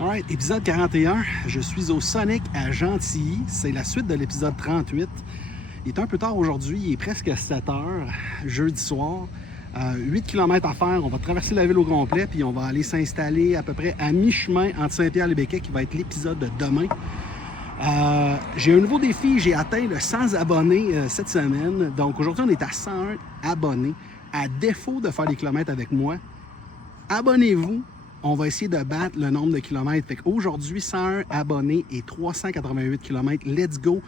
Alright, épisode 41. Je suis au Sonic à Gentilly. C'est la suite de l'épisode 38. Il est un peu tard aujourd'hui, il est presque 7 heures, jeudi soir. 8 km à faire, on va traverser la ville au complet, puis on va aller s'installer à peu près à mi-chemin entre Saint-Pierre-les-Béquets, qui va être l'épisode de demain. J'ai un nouveau défi, j'ai atteint le 100 abonnés cette semaine. Donc aujourd'hui, on est à 101 abonnés. À défaut de faire des kilomètres avec moi, abonnez-vous. On va essayer de battre le nombre de kilomètres. Fait qu'aujourd'hui, 101 abonnés et 388 kilomètres. Let's go!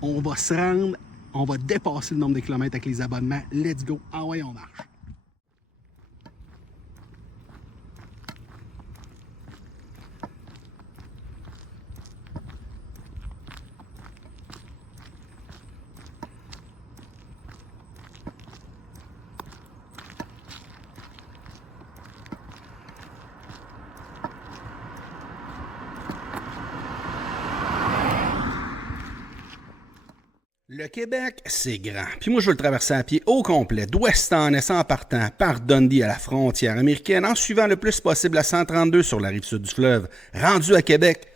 On va se rendre, on va dépasser le nombre de kilomètres avec les abonnements. Let's go! Ah ouais, on marche! Le Québec, c'est grand. Puis moi, je veux le traverser à pied au complet, d'ouest en est, en partant par Dundee à la frontière américaine, en suivant le plus possible la 132 sur la rive sud du fleuve. Rendu à Québec,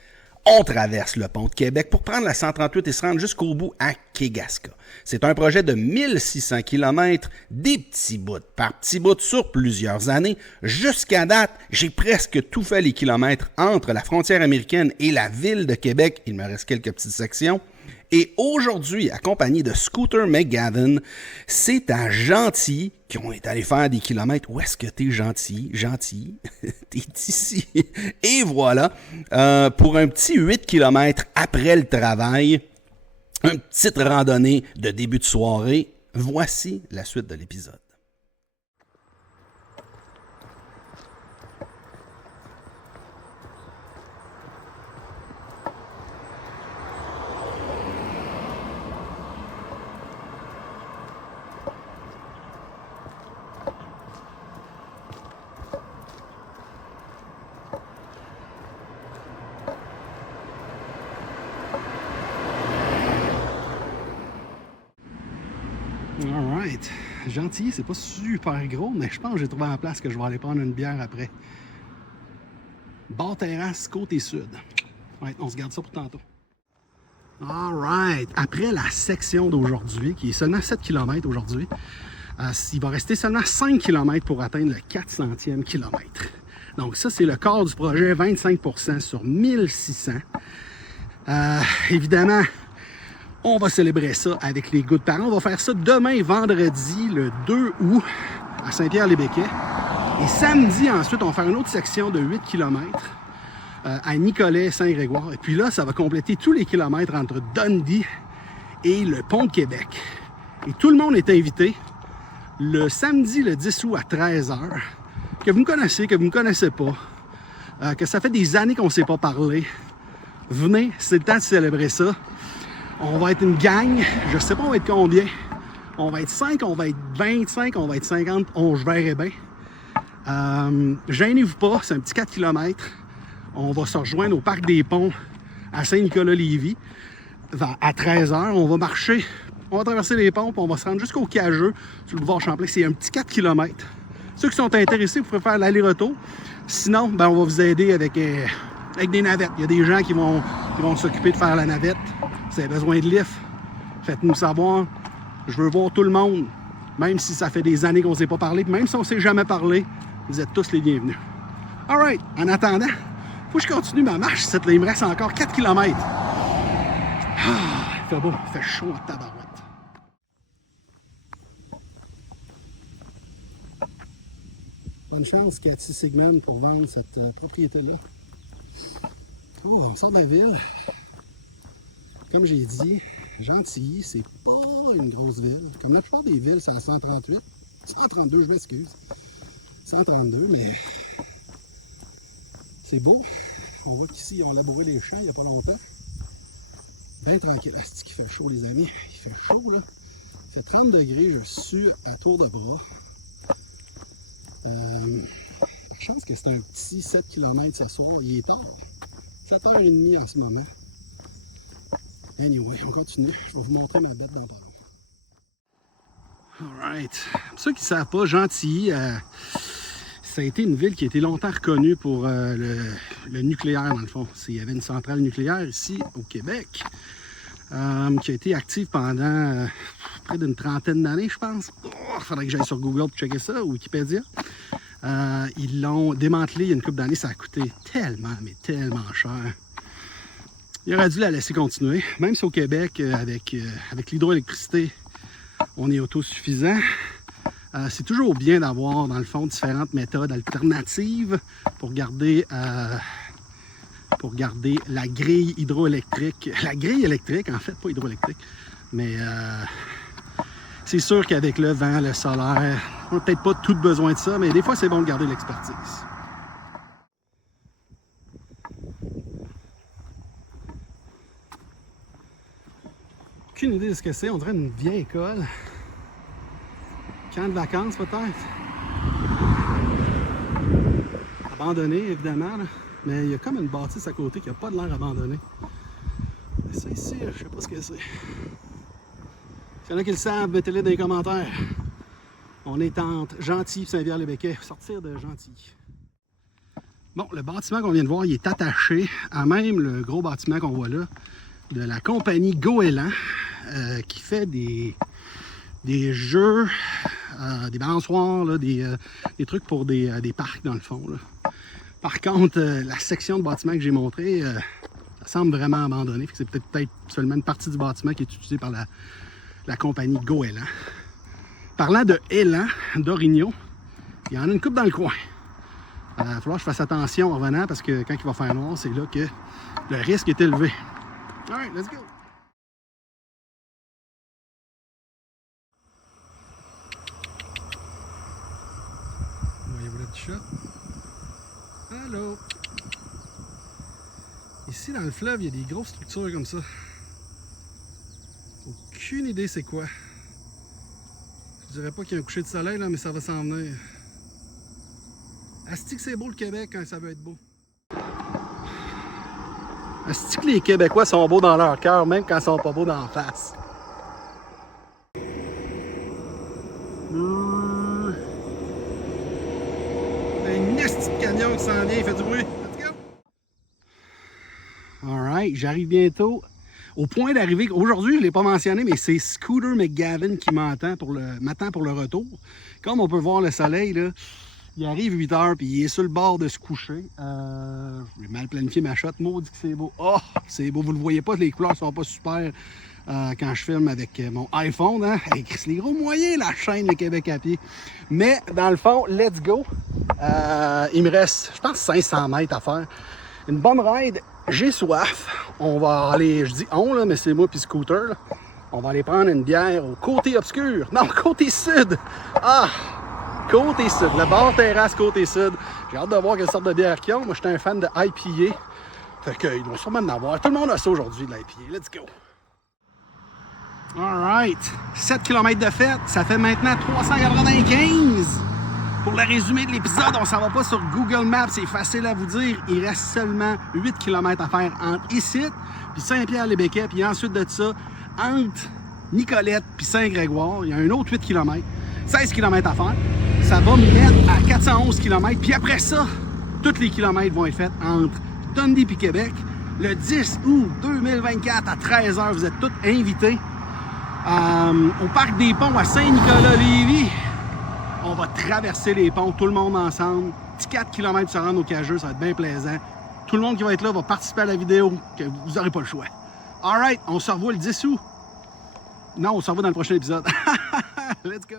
on traverse le pont de Québec pour prendre la 138 et se rendre jusqu'au bout à Kegaska. C'est un projet de 1600 km, des petits bouts par petits bouts sur plusieurs années. Jusqu'à date, j'ai presque tout fait les kilomètres entre la frontière américaine et la ville de Québec. Il me reste quelques petites sections. Et aujourd'hui, accompagné de Scooter McGavin, c'est à Gentilly qu'on est allé faire des kilomètres. Où est-ce que t'es, Gentilly? Gentilly? T'es ici. Et voilà, pour un petit 8 km après le travail, une petite randonnée de début de soirée. Voici la suite de l'épisode. Alright. Gentilly, c'est pas super gros, mais je pense que j'ai trouvé en place que je vais aller prendre une bière après. Bar terrasse, côté sud. Ouais, on se garde ça pour tantôt. Alright. Après la section d'aujourd'hui, qui est seulement 7 km aujourd'hui, il va rester seulement 5 km pour atteindre le 400e kilomètre. Donc ça, c'est le quart du projet, 25% sur 1600. Évidemment, on va célébrer ça avec les goûts de parents. On va faire ça demain, vendredi, le 2 août, à Saint-Pierre-les-Béquets. Et samedi, ensuite, on va faire une autre section de 8 km à Nicolet-Saint-Grégoire. Et puis là, ça va compléter tous les kilomètres entre Dundee et le pont de Québec. Et tout le monde est invité le samedi, le 10 août à 13h, que vous me connaissez, que vous ne me connaissez pas, que ça fait des années qu'on ne s'est pas parlé. Venez, c'est le temps de célébrer ça. On va être une gang, je sais pas on va être combien. On va être 5, on va être 25, on va être 50, je verrai bien. Gênez-vous pas, c'est un petit 4 km. On va se rejoindre au Parc des Ponts à Saint-Nicolas-Lévis à 13h. On va marcher, on va traverser les ponts, puis on va se rendre jusqu'au Cageux, sur le boulevard Champlain. C'est un petit 4 km. Ceux qui sont intéressés, vous pouvez faire l'aller-retour. Sinon, ben, on va vous aider avec des navettes. Il y a des gens qui vont s'occuper de faire la navette. Si vous avez besoin de lift, faites-nous savoir. Je veux voir tout le monde, même si ça fait des années qu'on ne s'est pas parlé, même si on ne s'est jamais parlé, vous êtes tous les bienvenus. Alright, en attendant, faut que je continue ma marche. Là, il me reste encore 4 km. Il fait beau, il fait chaud en tabarouette. Bonne chance, Cathy Sigman, pour vendre cette propriété-là. Oh, on sort de la ville. Comme j'ai dit, Gentilly, c'est pas une grosse ville. Comme la plupart des villes, c'est en 138. 132, je m'excuse. 132, mais c'est beau. On voit qu'ici, ils ont labouré les champs il n'y a pas longtemps. Bien tranquille. C'est qu'il fait chaud, les amis. Il fait chaud, là. Il fait 30 degrés, je suis à tour de bras. Par chance que c'est un petit 7 km ce soir. Il est tard. 7h30 en ce moment. Anyway, on continue. Je vais vous montrer ma bête dans le bras. Alright. Pour ceux qui ne savent pas, Gentilly, ça a été une ville qui a été longtemps reconnue pour le nucléaire, dans le fond. Il y avait une centrale nucléaire ici, au Québec, qui a été active pendant près d'une trentaine d'années, je pense. Il faudrait que j'aille sur Google pour checker ça, ou Wikipédia. Ils l'ont démantelé il y a une couple d'années, ça a coûté tellement, mais tellement cher. Il aurait dû la laisser continuer. Même si au Québec, avec l'hydroélectricité, on est autosuffisant. C'est toujours bien d'avoir, dans le fond, différentes méthodes alternatives pour garder la grille hydroélectrique. La grille électrique, en fait, pas hydroélectrique. Mais c'est sûr qu'avec le vent, le solaire, on n'a peut-être pas tout besoin de ça, mais des fois, c'est bon de garder l'expertise. Aucune idée de ce que c'est. On dirait une vieille école. Camp de vacances, peut-être. Abandonné, évidemment. Là. Mais il y a comme une bâtisse à côté qui n'a pas de l'air abandonnée. Mais ça ici, je sais pas ce que c'est. S'il y en a qui le savent, mettez-le dans les commentaires. On est entre Gentilly et Saint-Pierre-les-Béquets. Sortir de Gentilly. Bon, le bâtiment qu'on vient de voir, il est attaché à même le gros bâtiment qu'on voit là, de la compagnie Goéland, qui fait des jeux, des balançoires, là, des trucs pour des parcs dans le fond. Là. Par contre, la section de bâtiment que j'ai montré, ça semble vraiment abandonné. C'est peut-être seulement une partie du bâtiment qui est utilisée par la compagnie Goéland. Parlant de élan, d'orignaux, il y en a une coupe dans le coin. Il va falloir que je fasse attention en revenant parce que quand il va faire noir, c'est là que le risque est élevé. Alright, let's go! Voyez-vous le petit chat? Allô? Ici, dans le fleuve, il y a des grosses structures comme ça. Aucune idée c'est quoi. Je dirais pas qu'il y a un coucher de soleil, là, mais ça va s'en venir. Asti que c'est beau le Québec quand ça veut être beau. Asti que les Québécois sont beaux dans leur cœur, même quand ils sont pas beaux dans la face. Un esti de camion qui s'en vient, il fait du bruit. Let's go! Alright, j'arrive bientôt au point d'arrivée. Aujourd'hui, je ne l'ai pas mentionné, mais c'est Scooter McGavin qui m'attend pour le retour. Comme on peut voir le soleil, là, il arrive 8 h puis il est sur le bord de se coucher. J'ai mal planifié ma shot. Maudit que c'est beau. Oh, c'est beau. Vous ne le voyez pas, les couleurs sont pas super quand je filme avec mon iPhone. Hein? Hey, c'est les gros moyens, la chaîne Le Québec à pied. Mais dans le fond, let's go. Il me reste, je pense, 500 mètres à faire. Une bonne ride. J'ai soif. On va aller, je dis on, là, mais c'est moi puis Scooter. Là. On va aller prendre une bière au côté obscur. Non, côté sud. Ah! Côté sud, le bar terrasse côté sud. J'ai hâte de voir quelle sorte de bière qu'ils ont. Moi, j'étais un fan de IPA. Fait qu'ils doivent sûrement en avoir. Tout le monde a ça aujourd'hui, de l'IPA. Let's go! Alright. 7 km de fête. Ça fait maintenant 395. Pour le résumé de l'épisode, on s'en va pas sur Google Maps. C'est facile à vous dire. Il reste seulement 8 km à faire entre ici puis Saint-Pierre-les-Béquets. Puis ensuite de ça, entre Nicolette puis Saint-Grégoire, il y a un autre 8 km. 16 km à faire. Ça va me mettre à 411 km. Puis après ça, tous les kilomètres vont être faits entre Dundee et Québec. Le 10 août 2024 à 13 h, vous êtes tous invités au Parc des Ponts à Saint-Nicolas-Lévis. On va traverser les ponts, tout le monde ensemble. Petit 4 km se rendre au Cageux, ça va être bien plaisant. Tout le monde qui va être là va participer à la vidéo, que vous n'aurez pas le choix. Alright, on se revoit le 10 août. Non, on se revoit dans le prochain épisode. Let's go!